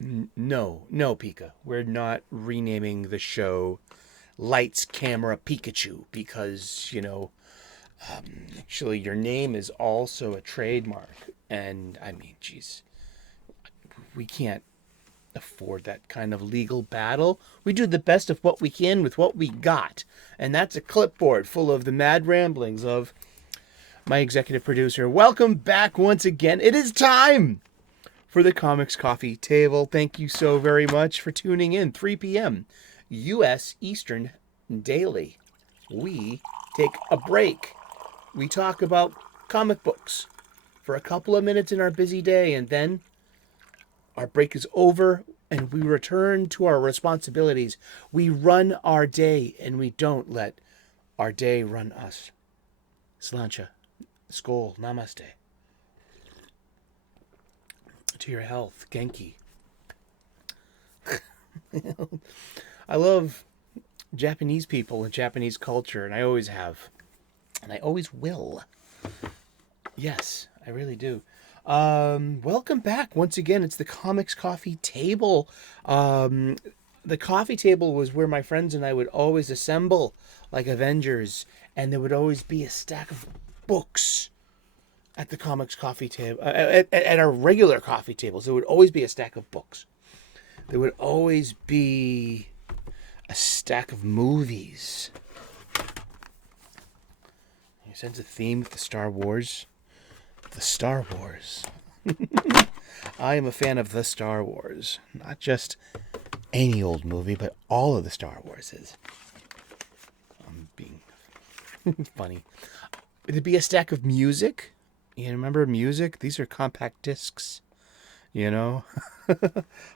No, no, Pika. We're not renaming the show Lights, Camera, Pikachu because, actually your name is also a trademark. And I mean, geez, we can't afford that kind of legal battle. We do the best of what we can with what we got. And that's a clipboard full of the mad ramblings of my executive producer. Welcome back once again. It is time for the Comics Coffee Table. Thank you so very much for tuning in. 3 p.m. U.S. Eastern daily. We take a break. We talk about comic books for a couple of minutes in our busy day, and then our break is over and we return to our responsibilities. We run our day and we don't let our day run us. Slancha, skol, namaste. To your health, Genki. I love Japanese people and Japanese culture, and I always have. And I always will. Yes, I really do. Welcome back. Once again, it's the Comics Coffee Table. The coffee table was where my friends and I would always assemble like Avengers, and there would always be a stack of books at the Comics Coffee Table, at our regular coffee tables. There would always be a stack of books. There would always be a stack of movies. You sense a theme with the Star Wars? The Star Wars. I am a fan of the Star Wars. Not just any old movie, but all of the Star Warses. I'm being funny. It'd be a stack of music. You remember music? These are compact discs. You know?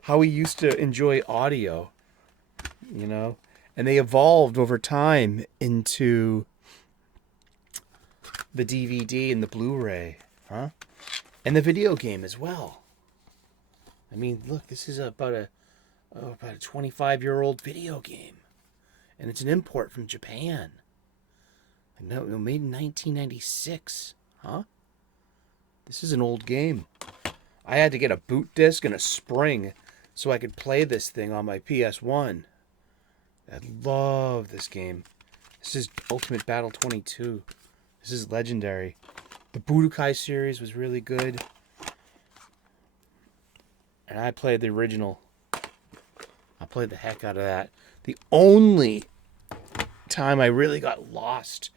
How we used to enjoy audio. You know? And they evolved over time into the DVD and the Blu-ray. Huh? And the video game as well. I mean, look, this is about a 25-year-old video game. And it's an import from Japan. No, made in 1996. Huh? This is an old game. I had to get a boot disc and a spring so I could play this thing on my PS1. I love this game. This is Ultimate Battle 22. This is legendary. The Budokai series was really good. And I played the original. I played the heck out of that. The only time I really got lost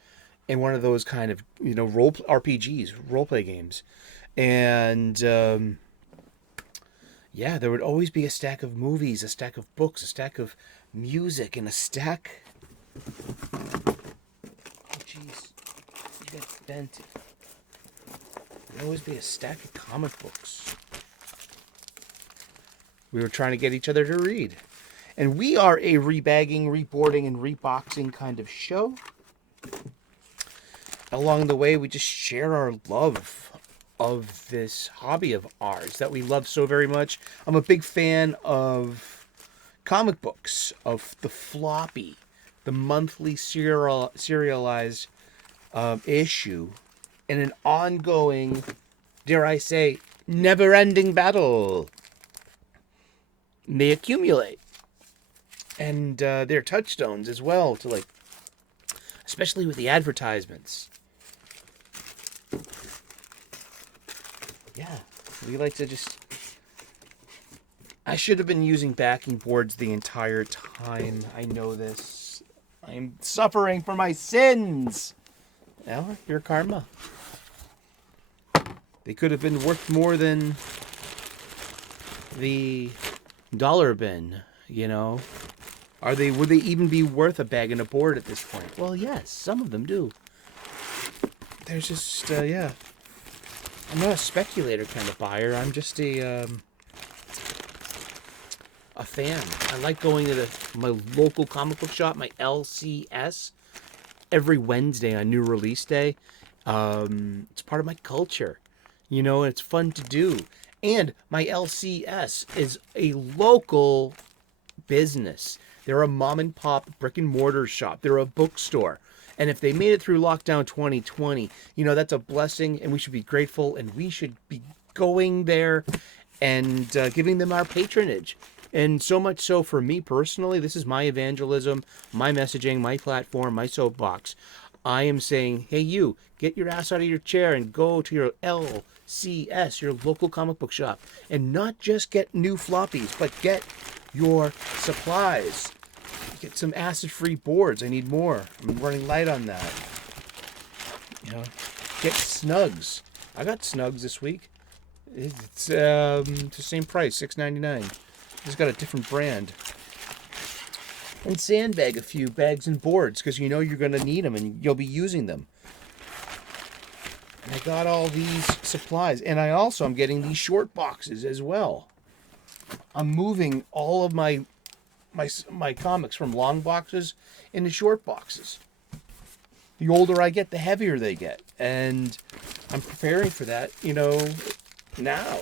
in one of those kind of, role RPGs, role-play games. And, yeah, there would always be a stack of movies, a stack of books, a stack of music, and a stack... Oh, jeez. You got bent. There'd always be a stack of comic books. We were trying to get each other to read. And we are a rebagging, reboarding, and reboxing kind of show. Along the way, we just share our love of this hobby of ours that we love so very much. I'm a big fan of comic books, of the floppy, the monthly serialized issue, and an ongoing, dare I say, never-ending battle. They accumulate. And they're touchstones as well to, especially with the advertisements. Yeah, we like to just... I should have been using backing boards the entire time. I know this. I'm suffering for my sins. Well, your karma. They could have been worth more than the dollar bin, Would they even be worth a bag and a board at this point? Well, yes, some of them do. There's just, yeah. I'm not a speculator kind of buyer. I'm just a fan. I like going to my local comic book shop, my LCS, every Wednesday on new release day. It's part of my culture, it's fun to do. And my LCS is a local business. They're a mom and pop brick and mortar shop. They're a bookstore. And if they made it through lockdown 2020, that's a blessing, and we should be grateful, and we should be going there and giving them our patronage. And so much so for me personally, this is my evangelism, my messaging, my platform, my soapbox. I am saying, hey, you, get your ass out of your chair and go to your LCS, your local comic book shop, and not just get new floppies, but get your supplies. Get some acid-free boards. I need more. I'm running light on that. You know, get Snugs. I got Snugs this week. It's the same price, $6.99. Just got a different brand. And sandbag a few bags and boards because you know you're going to need them and you'll be using them. And I got all these supplies. And I'm getting these short boxes as well. I'm moving all of my comics from long boxes into short boxes. The older I get, the heavier they get. And I'm preparing for that, now.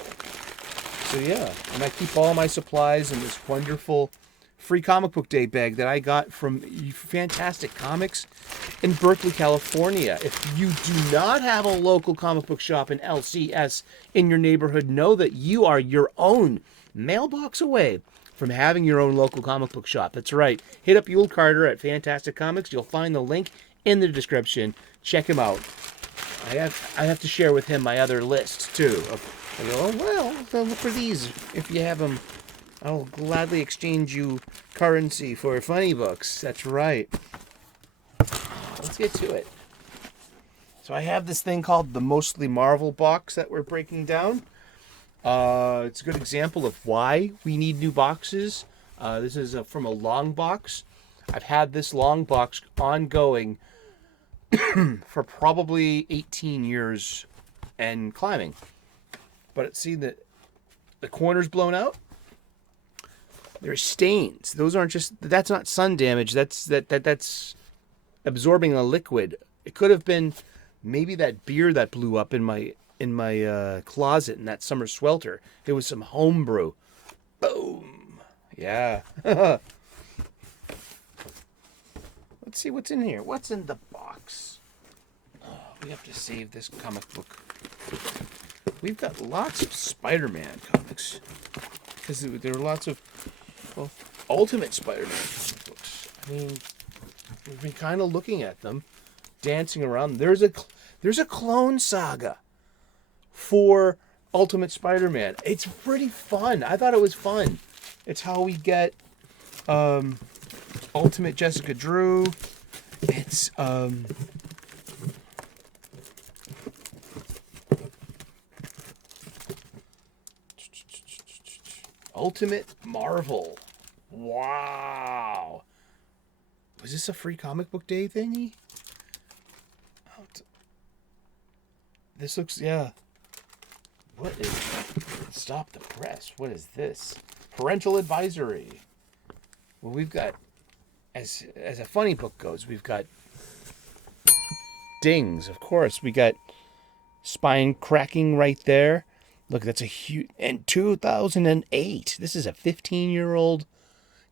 So yeah, and I keep all my supplies in this wonderful free comic book day bag that I got from Fantastic Comics in Berkeley, California. If you do not have a local comic book shop in LCS in your neighborhood, know that you are your own mailbox away from having your own local comic book shop. That's right. Hit up Yule Carter at Fantastic Comics. You'll find the link in the description. Check him out. I have to share with him my other list too. Look for these. If you have them, I'll gladly exchange you currency for Funnybooks. That's right. Let's get to it. So I have this thing called the Mostly Marvel box that we're breaking down. It's a good example of why we need new boxes. This is from a long box. I've had this long box ongoing for probably 18 years and climbing. But see that the corner's blown out. There's stains. That's not sun damage. That's absorbing a liquid. It could have been maybe that beer that blew up in my closet in that summer swelter. It was some homebrew. Boom. Yeah. Let's see what's in here. What's in the box? Oh, we have to save this comic book. We've got lots of Spider-Man comics. Because there are lots of, Ultimate Spider-Man comic books. I mean, we've been kind of looking at them, dancing around. There's a Clone Saga for Ultimate Spider-Man. It's pretty fun. I thought it was fun. It's how we get Ultimate Jessica Drew. It's Ultimate Marvel. Wow. Was this a free comic book day thingy? This looks, yeah. What is, stop the press. What is this? Parental advisory. Well, we've got, as a funny book goes, we've got dings, of course. We got spine cracking right there. Look, that's a huge, and 2008. This is a 15-year-old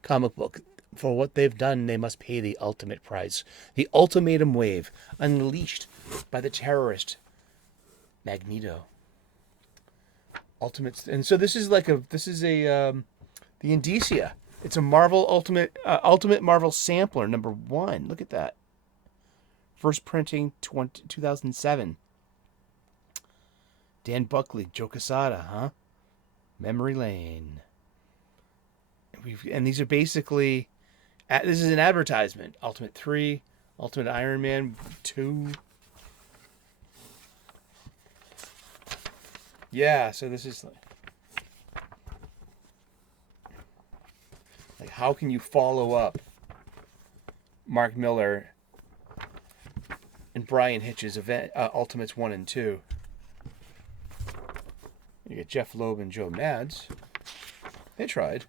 comic book. For what they've done, they must pay the ultimate price. The ultimatum wave unleashed by the terrorist Magneto. Ultimate, and so this is the Indicia. It's a Marvel Ultimate Marvel Sampler #1. Look at that. First printing 2007. Dan Buckley, Joe Quesada, huh? Memory Lane. And these are basically, this is an advertisement. Ultimate 3, Ultimate Iron Man 2. Yeah, so this is like how can you follow up Mark Miller and Brian Hitch's event, Ultimates 1 and 2. You get Jeff Loeb and Joe Mads. They tried.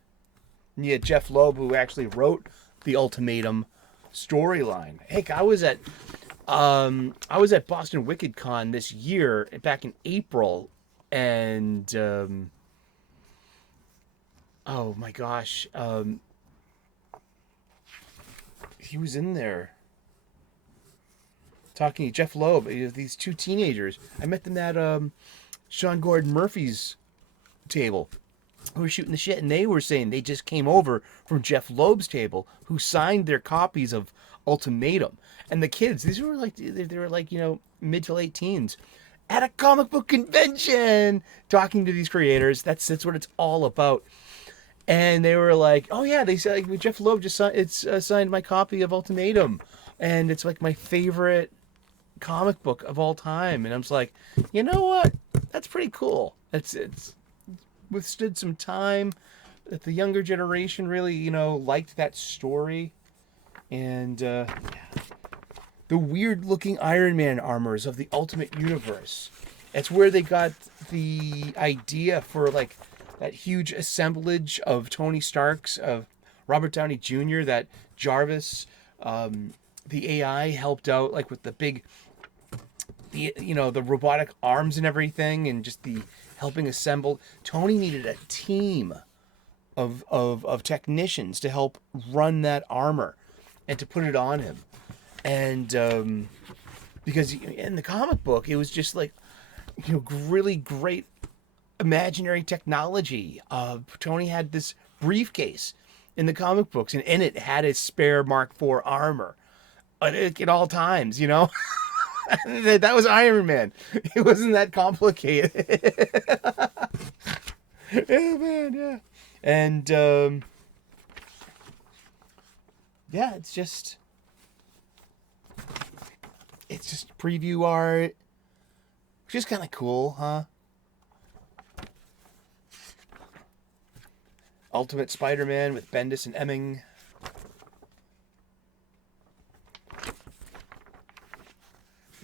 And you had Jeff Loeb, who actually wrote the Ultimatum storyline. Heck, I was at Boston Wicked Con this year, back in April, and oh my gosh, he was in there talking to Jeff Loeb. These two teenagers. I met them at Sean Gordon Murphy's table who were shooting the shit, and they were saying they just came over from Jeff Loeb's table, who signed their copies of Ultimatum. And the kids, these were like, they were like, mid to late teens, at a comic book convention, talking to these creators. That's what it's all about. And they were like, oh yeah, they said, like, Jeff Loeb just signed my copy of Ultimatum, and it's like my favorite comic book of all time. And I was like, you know what? That's pretty cool. It's withstood some time. That the younger generation really, liked that story. And the weird looking Iron Man armors of the Ultimate Universe. That's where they got the idea for like that huge assemblage of Tony Starks, of Robert Downey Jr., that Jarvis, the AI helped out like with the big, the robotic arms and everything, and just the helping assemble. Tony needed a team of technicians to help run that armor and to put it on him. And because in the comic book, it was just like, really great imaginary technology. Tony had this briefcase in the comic books, and in it had his spare Mark IV armor at all times, That was Iron Man. It wasn't that complicated. Oh, man, yeah. And, yeah, it's just preview art. Which is kind of cool, huh? Ultimate Spider-Man with Bendis and Emming.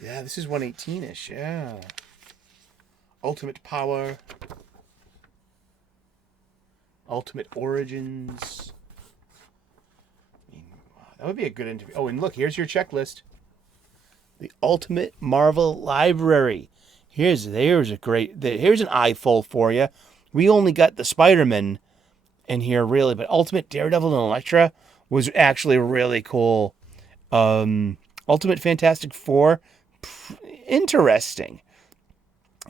Yeah, this is 118-ish, yeah. Ultimate Power. Ultimate Origins. I mean, wow, that would be a good interview. Oh, and look, here's your checklist. The Ultimate Marvel Library. Here's an eyeful for you. We only got the Spider-Man in here, really, but Ultimate Daredevil and Elektra was actually really cool. Ultimate Fantastic Four, interesting.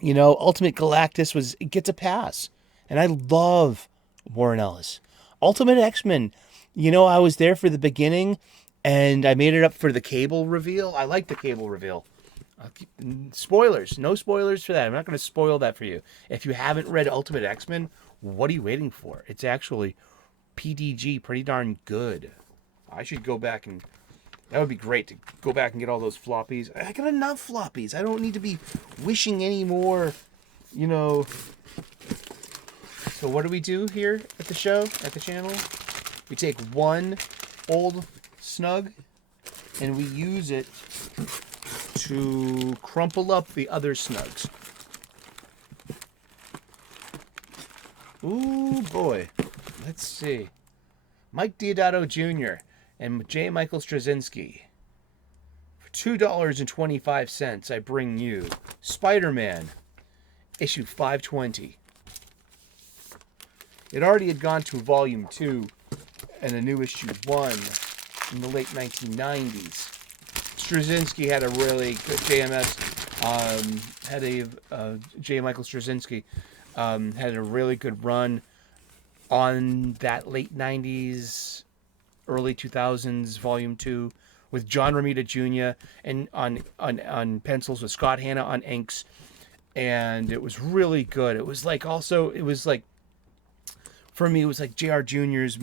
Ultimate Galactus gets a pass, and I love Warren Ellis. Ultimate X-Men, I was there for the beginning, and I made it up for the Cable reveal. I like the Cable reveal. Spoilers. No spoilers for that. I'm not going to spoil that for you. If you haven't read Ultimate X-Men, what are you waiting for? It's actually PDG, pretty darn good. I should go back and... That would be great to go back and get all those floppies. I got enough floppies. I don't need to be wishing any more, So what do we do here at the show, at the channel? We take one old snug and we use it to crumple up the other snugs. Ooh, boy. Let's see. Mike Diodato Jr. and J. Michael Straczynski. For $2.25, I bring you Spider-Man, issue 520. It already had gone to volume 2 and a new issue 1 in the late 1990s. Straczynski had a really good J. Michael Straczynski had a really good run on that late 90s, early 2000s volume 2 with John Romita Jr. and on pencils, with Scott Hanna on inks, and it was really good. It was like for me, it was like J.R. Jr.'s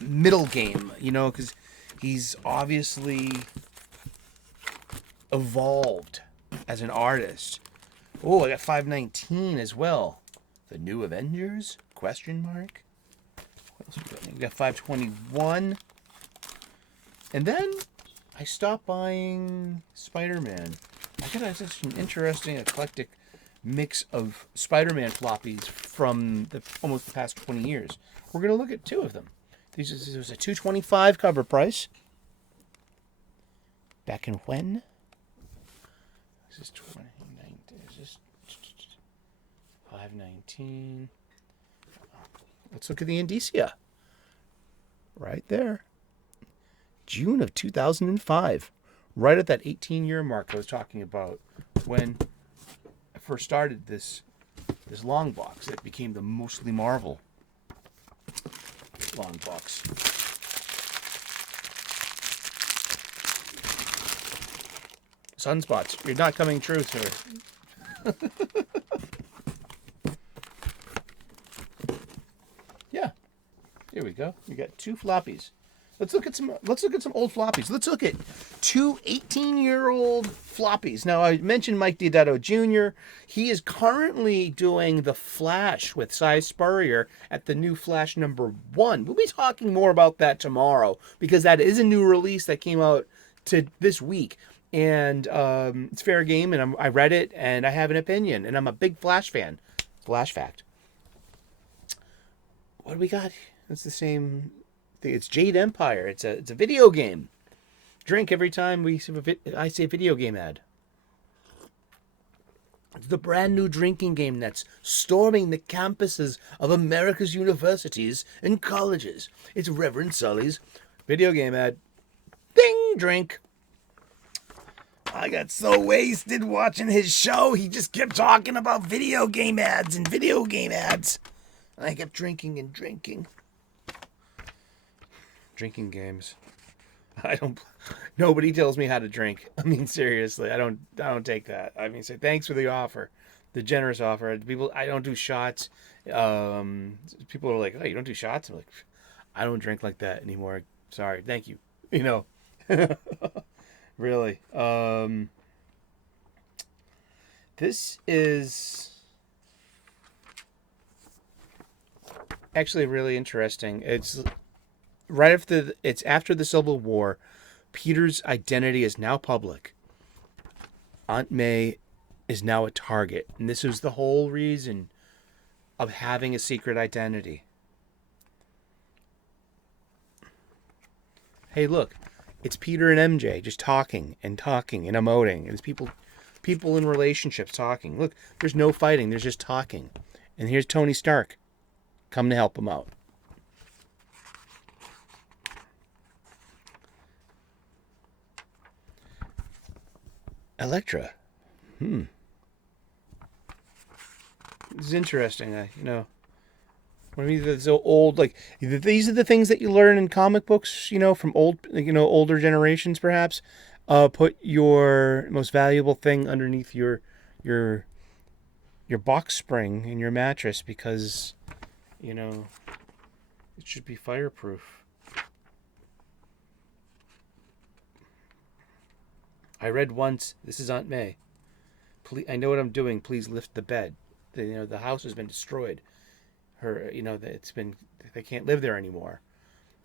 middle game, because he's obviously evolved as an artist. Oh, I got 519 as well. The New Avengers? Question mark. What else we got? We got 521. And then I stopped buying Spider-Man. I got such an interesting, eclectic mix of Spider-Man floppies from almost the past 20 years. We're going to look at two of them. This was a $2.25 cover price. Back in when? This is 2019. Is this 519? Let's look at the indicia. Right there. June of 2005. Right at that 18-year mark I was talking about when I first started this this long box that became the Mostly Marvel long box. Sunspots, you're not coming true, sir. Yeah, here we go. We got 2 floppies. Let's look at some old floppies. Let's look at 2 18-year-old floppies. Now, I mentioned Mike Diodato Jr. He is currently doing the Flash with Cy Spurrier at the new Flash #1. We'll be talking more about that tomorrow because that is a new release that came out this week. And it's fair game, and I read it, and I have an opinion, and I'm a big Flash fan. Flash fact. What do we got? It's the same thing. It's Jade Empire. It's a video game. Drink every time I say video game ad. It's the brand new drinking game that's storming the campuses of America's universities and colleges. It's Reverend Sully's video game ad. Ding, drink. I got so wasted watching his show. He just kept talking about video game ads and video game ads. And I kept drinking and drinking. Drinking games. Nobody tells me how to drink. I mean, seriously, I don't take that. I mean, say thanks for the offer, the generous offer. People, I don't do shots. People are like, oh, you don't do shots? I'm like, I don't drink like that anymore. Sorry. Thank you. You know, really. This is actually really interesting. It's after the Civil War. Peter's identity is now public. Aunt May is now a target. And this is the whole reason of having a secret identity. Hey, look. It's Peter and MJ just talking and emoting. It's people in relationships talking. Look, there's no fighting. There's just talking. And here's Tony Stark. Come to help him out. Elektra. This is interesting. When they're so old, like these are the things that you learn in comic books, from older generations, perhaps. Put your most valuable thing underneath your box spring in your mattress because, it should be fireproof. I read once, this is Aunt May. Please, I know what I'm doing. Please lift the bed. The house has been destroyed. They can't live there anymore.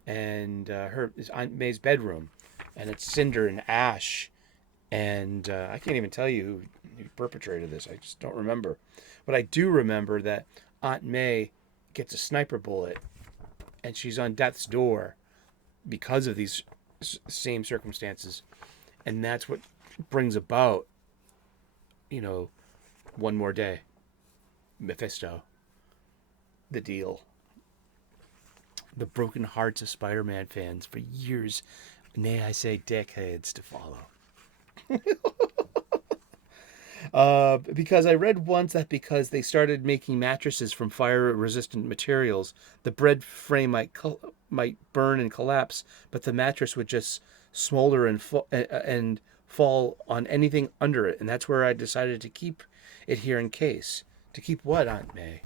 And is Aunt May's bedroom, and it's cinder and ash. And I can't even tell you who perpetrated this. I just don't remember. But I do remember that Aunt May gets a sniper bullet, and she's on death's door because of these same circumstances. And that's what brings about, One More Day. Mephisto. The Deal. The broken hearts of Spider-Man fans for years. Nay, I say decades to follow. Because I read once that because they started making mattresses from fire-resistant materials, the bed frame might burn and collapse, but the mattress would just smolder and fall on anything under it. And that's where I decided to keep it here in case. To keep what, Aunt May?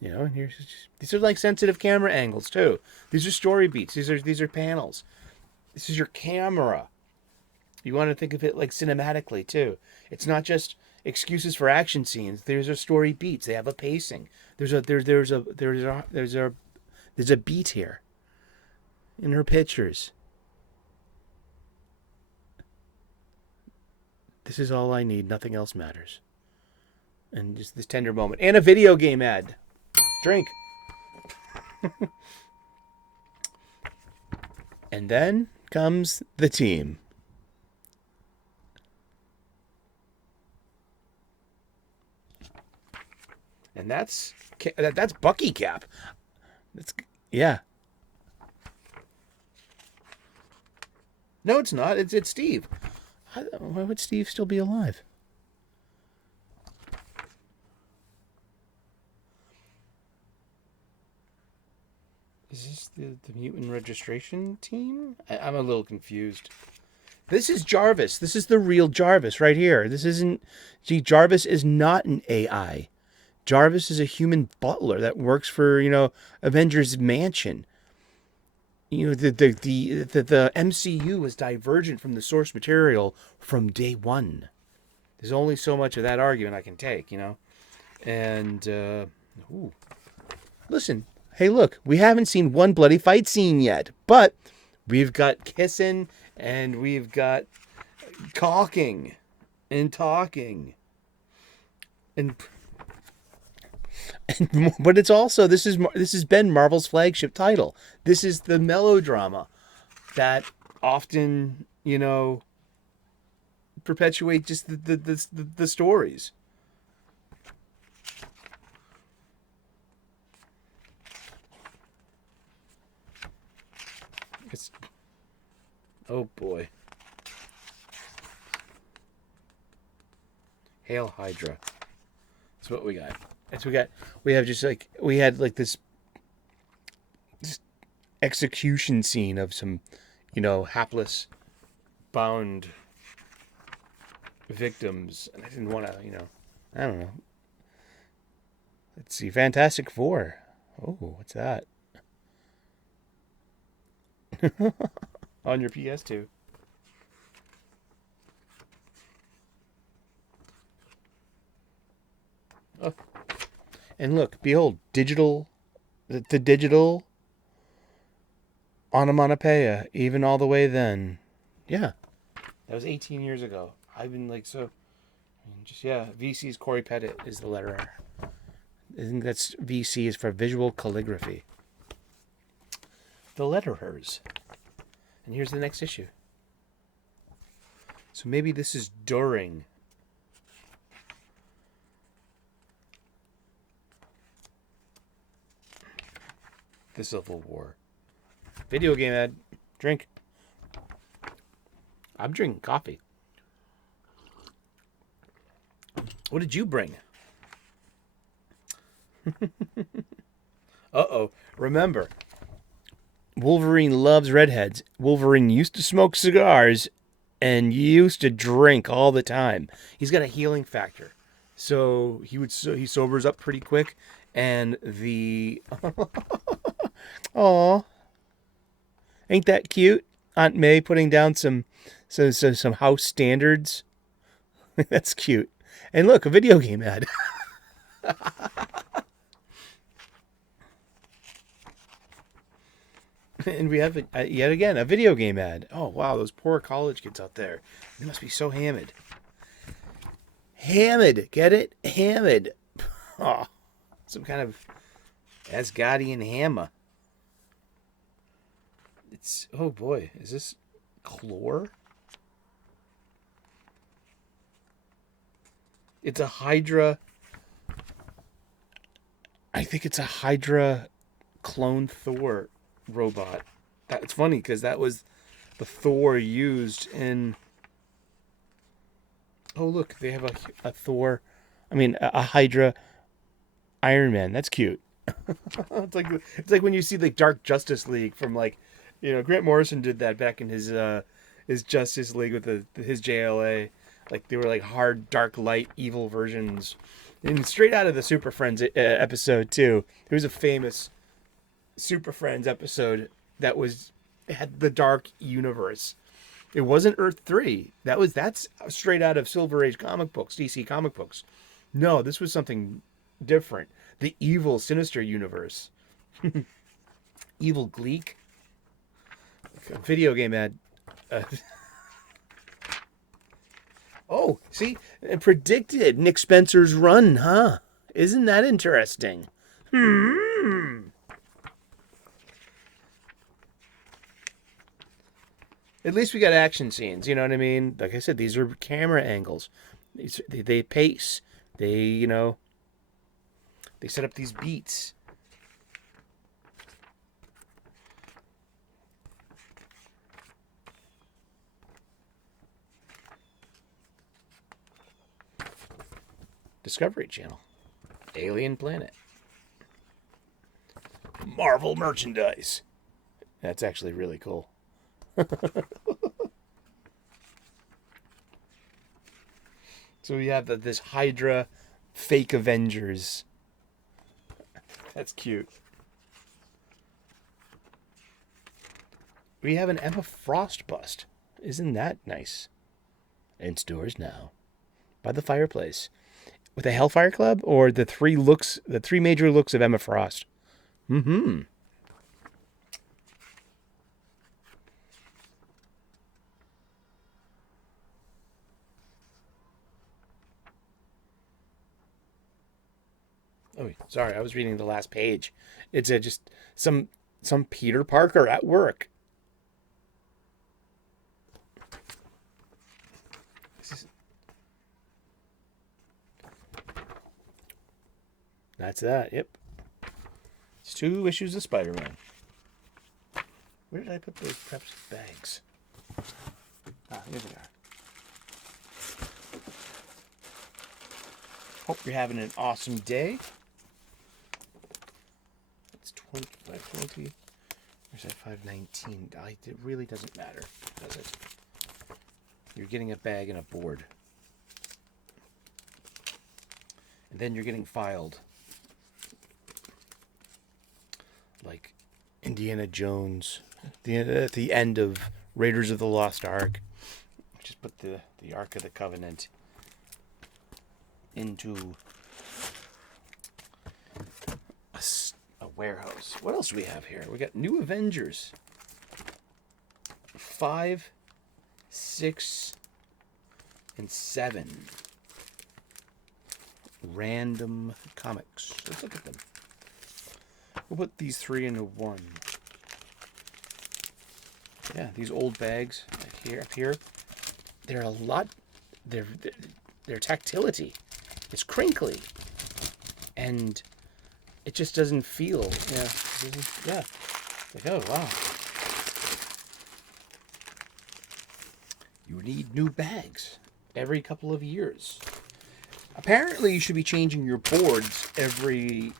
And these are like sensitive camera angles too. These are story beats. These are panels. This is your camera. You want to think of it like cinematically too. It's not just excuses for action scenes. There's a story beats. They have a pacing. There's a beat here in her pictures. This is all I need. Nothing else matters. And just this tender moment. And a video game ad. Drink. And then comes the team. And that's Bucky Cap. Yeah. No, it's not. It's Steve. Why would Steve still be alive? Is this the mutant registration team? I'm a little confused. This is Jarvis. This is the real Jarvis right here. This isn't... See, Jarvis is not an AI. Jarvis is a human butler that works for, Avengers Mansion. The MCU was divergent from the source material from day one. There's only so much of that argument I can take, And, listen, hey, look, we haven't seen one bloody fight scene yet, but we've got kissing and we've got caulking and talking. But it's also, this has been Marvel's flagship title. This is the melodrama that often, perpetuate just the stories. Oh boy. Hail Hydra. That's what we got. We had this execution scene of some, hapless bound victims. And I didn't want to, I don't know. Let's see. Fantastic Four. Oh, what's that? On your PS2. Oh. And look, behold, the digital onomatopoeia, even all the way then. Yeah, that was 18 years ago. I've been VC's Corey Pettit is the letterer. I think that's VC is for visual calligraphy. The letterers. And here's the next issue. So maybe this is during the Civil War. Video game ad. Drink. I'm drinking coffee. What did you bring? Uh-oh. Remember, Wolverine loves redheads. Wolverine used to smoke cigars and used to drink all the time. He's got a healing factor. So he sobers up pretty quick, and the Aw. Ain't that cute? Aunt May putting down some house standards. That's cute. And look, a video game ad. And we have yet again a video game ad. Oh wow, those poor college kids out there. They must be so hammered. Hammered, get it? Hammered. Oh, some kind of Asgardian hammer. It's, oh boy, is this chlor? It's a Hydra. I think it's a Hydra clone Thor robot. That's funny because that was the Thor used in. Oh look, they have a Thor. I mean a Hydra Iron Man. That's cute. It's like when you see the Dark Justice League from Grant Morrison did that back in his Justice League with his JLA. Like they were like hard, dark, light, evil versions. And straight out of the Super Friends episode too. There was a famous Super Friends episode that had the dark universe. It wasn't Earth 3. That's straight out of Silver Age comic books, DC comic books. No, this was something different. The evil, sinister universe. Evil Gleek. Video game ad. Oh, see? It predicted Nick Spencer's run, huh? Isn't that interesting? At least we got action scenes, you know what I mean? Like I said, these are camera angles. They pace. They set up these beats. Discovery Channel. Alien Planet. Marvel merchandise. That's actually really cool. So we have this Hydra fake Avengers. That's cute. We have an Emma Frost bust. Isn't that nice? In stores now. By the fireplace. With the Hellfire Club or the three major looks of Emma Frost? Mm-hmm. Oh, sorry, I was reading the last page. It's just some Peter Parker at work. That's that. Yep. It's 2 issues of Spider-Man. Where did I put those preps bags? Ah, here they are. Hope you're having an awesome day. It's 520. Where's that 519? It really doesn't matter, does it? You're getting a bag and a board. And then you're getting filed. Like Indiana Jones, at the end of Raiders of the Lost Ark. Just put the Ark of the Covenant into a warehouse. What else do we have here? We got New Avengers. 5, 6, and 7. Random comics. Let's look at them. We'll put these 3 into 1. Yeah, these old bags up here. They're a lot. Their tactility. It's crinkly, and it just doesn't feel. Yeah. Like, oh wow. You need new bags every couple of years. Apparently, you should be changing your boards every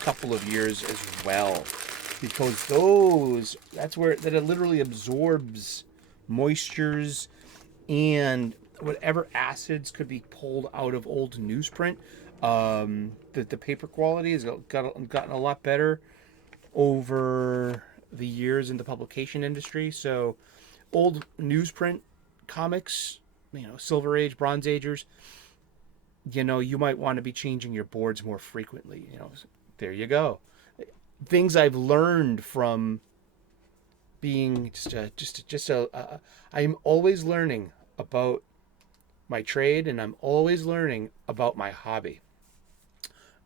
couple of years as well, because that it literally absorbs moistures and whatever acids could be pulled out of old newsprint. The paper quality has gotten a lot better over the years in the publication industry. So old newsprint comics, Silver Age, Bronze Agers, you might want to be changing your boards more frequently. There you go. Things I've learned from being I'm always learning about my trade, and I'm always learning about my hobby.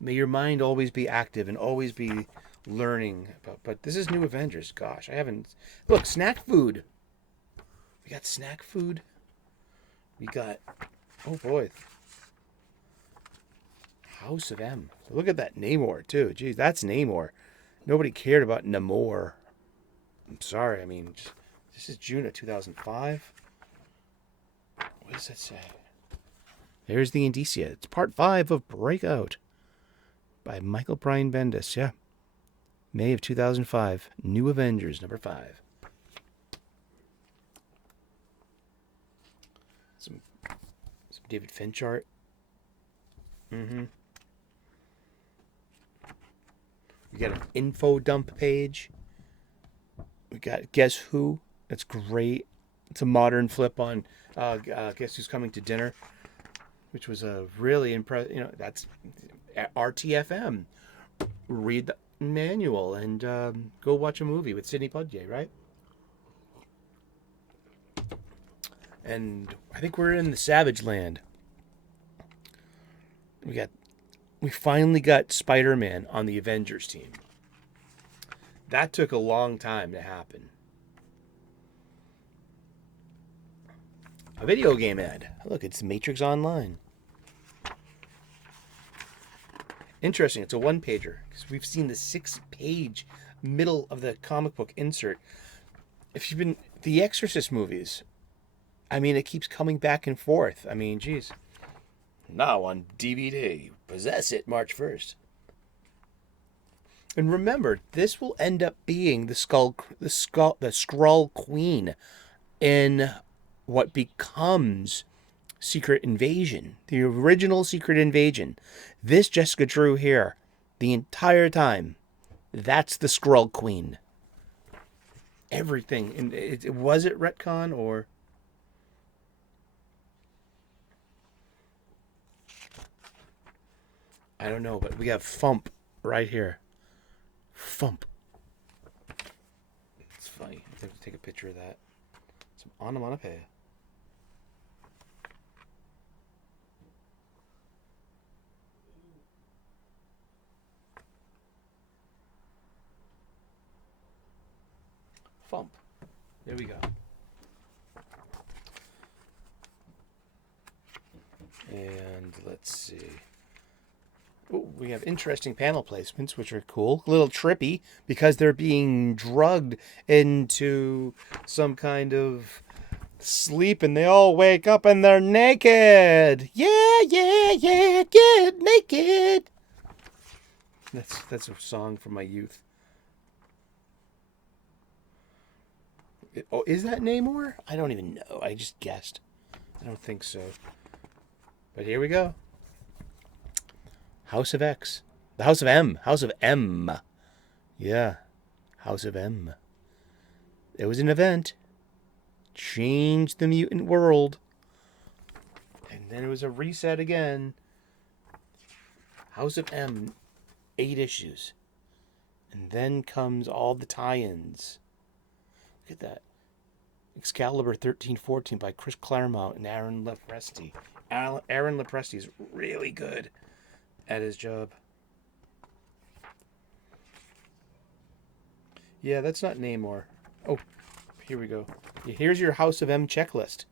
May your mind always be active and always be learning about. But this is New Avengers. Gosh, I haven't. Look, snack food. We got snack food. We got. Oh boy. House of M. Look at that Namor too. Geez, that's Namor. Nobody cared about Namor. I'm sorry. I mean, this is June of 2005. What does that say? There's the indicia. It's part 5 of Breakout by Michael Brian Bendis. Yeah. May of 2005. New Avengers, number 5. Some David Finch art. Mm-hmm. We got an info dump page. We got Guess Who. That's great. It's a modern flip on Guess Who's Coming to Dinner, which was a really impressive. That's RTFM. Read the manual and go watch a movie with Sidney Poitier, right? And I think we're in the Savage Land. We finally got Spider-Man on the Avengers team. That took a long time to happen. A video game ad. Look, it's Matrix Online. Interesting. It's a one-pager, because we've seen the 6-page middle of the comic book insert. If you've been the Exorcist movies, I mean, it keeps coming back and forth. I mean, geez. Now on DVD. Possess it March 1st. And remember, this will end up being the Skrull Queen in what becomes Secret Invasion, the original Secret Invasion. This Jessica Drew here, the entire time, that's the Skrull Queen. Everything. And was it retcon or... I don't know, but we have Fump right here. Fump. It's funny. I have to take a picture of that. Some onomatopoeia. Fump. There we go. And let's see. Ooh, we have interesting panel placements, which are cool. A little trippy because they're being drugged into some kind of sleep and they all wake up and they're naked. Yeah, yeah, yeah, get naked. That's a song from my youth. Oh, is that Namor? I don't even know. I just guessed. I don't think so. But here we go. House of X. The House of M. House of M. Yeah. House of M. It was an event. Changed the mutant world. And then it was a reset again. House of M. 8 issues. And then comes all the tie-ins. Look at that. Excalibur 1314 by Chris Claremont and Aaron Lepresti. Aaron Lepresti is really good at his job. Yeah, that's not Namor. Oh, here we go. Here's your House of M checklist.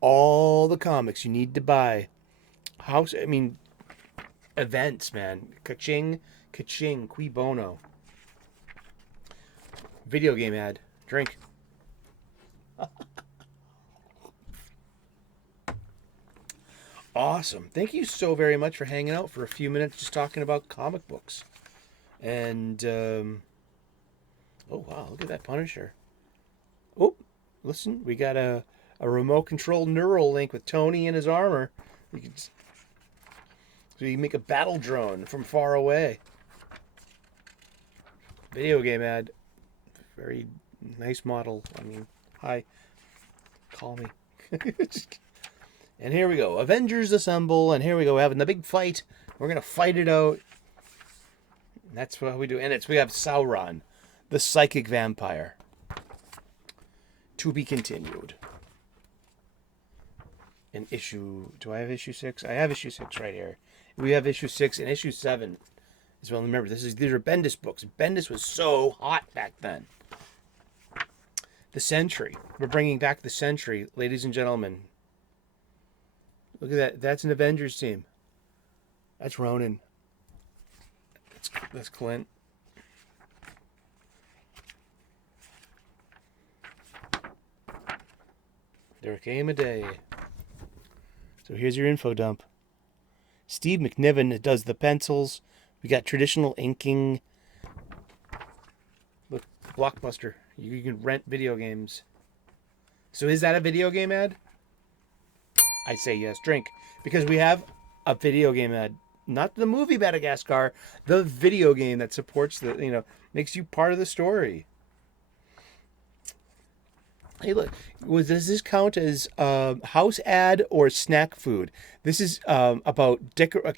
All the comics you need to buy. Events, man. Ka-ching, ka-ching, qui bono. Video game ad. Drink. Awesome. Thank you so very much for hanging out for a few minutes just talking about comic books. And, oh, wow, look at that Punisher. Oh, listen, we got a remote-controlled neural link with Tony in his armor. So you can make a battle drone from far away. Video game ad. Very nice model. I mean, hi. Call me. And here we go. Avengers assemble. And here we go. Having the big fight. We're going to fight it out. And that's what we do. And we have Sauron, the psychic vampire. To be continued. In issue... Do I have issue 6? I have issue 6 right here. We have issue 6 and issue 7 as well. Remember, these are Bendis books. Bendis was so hot back then. The Sentry. We're bringing back the Sentry, ladies and gentlemen. Look at that. That's an Avengers team. That's Ronan. That's Clint. There came a day. So here's your info dump. Steve McNiven does the pencils. We got traditional inking. Look, Blockbuster. You can rent video games. So is that a video game ad? I say yes. Drink. Because we have a video game ad. Not the movie Madagascar. The video game that supports makes you part of the story. Hey, look. Does this count as house ad or snack food? This is about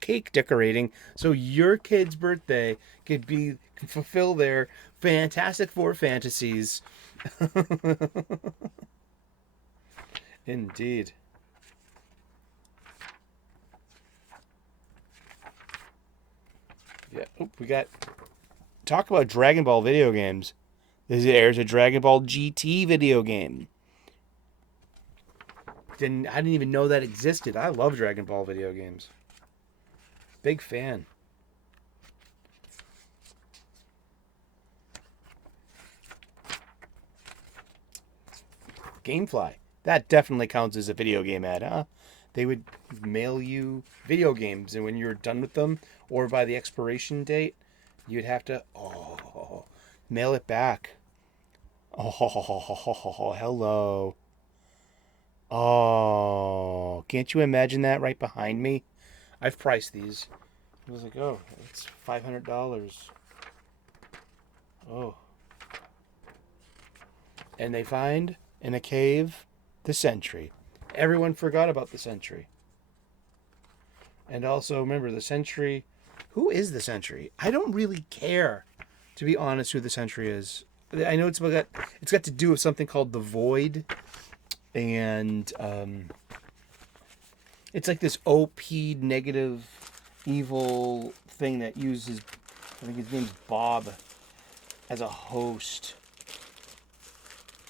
cake decorating. So your kid's birthday can fulfill their Fantastic Four fantasies. Indeed. Yeah. Oh, we got... Talk about Dragon Ball video games. There's a Dragon Ball GT video game. I didn't even know that existed. I love Dragon Ball video games. Big fan. Gamefly. That definitely counts as a video game ad, huh? They would mail you video games, and when you're done with them, or by the expiration date, You'd have to mail it back. Oh, hello. Oh, can't you imagine that right behind me? I've priced these. I was like, oh, it's $500. Oh. And they find in a cave the sentry. Everyone forgot about the sentry. And also, remember, the sentry. Who is the sentry? I don't really care, to be honest, who the sentry is. I know it's got to do with something called the void. And it's like this OP negative evil thing that uses, I think his name's Bob, as a host.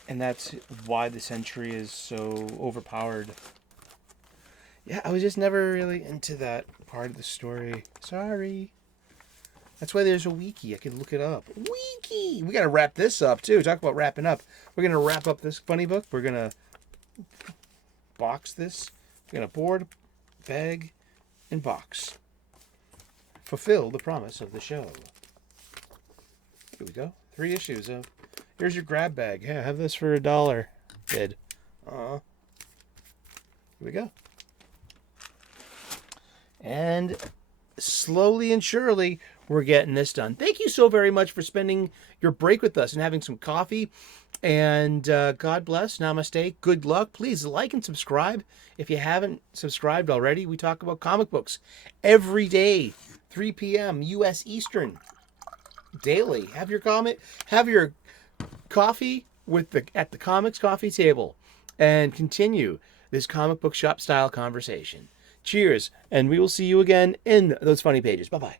And that's why the sentry is so overpowered. Yeah, I was just never really into that part of the story. Sorry. That's why there's a wiki. I can look it up. Wiki! We got to wrap this up, too. Talk about wrapping up. We're going to wrap up this funny book. We're going to box this. We're going to board, bag, and box. Fulfill the promise of the show. Here we go. 3 issues of... Here's your grab bag. Yeah, have this for $1. Bid. Here we go. And slowly and surely, we're getting this done. Thank you so very much for spending your break with us and having some coffee. And God bless. Namaste. Good luck. Please like and subscribe. If you haven't subscribed already, we talk about comic books every day, 3 p.m. U.S. Eastern, daily. Have your coffee at the comics coffee table and continue this comic book shop style conversation. Cheers, and we will see you again in those funny pages. Bye-bye.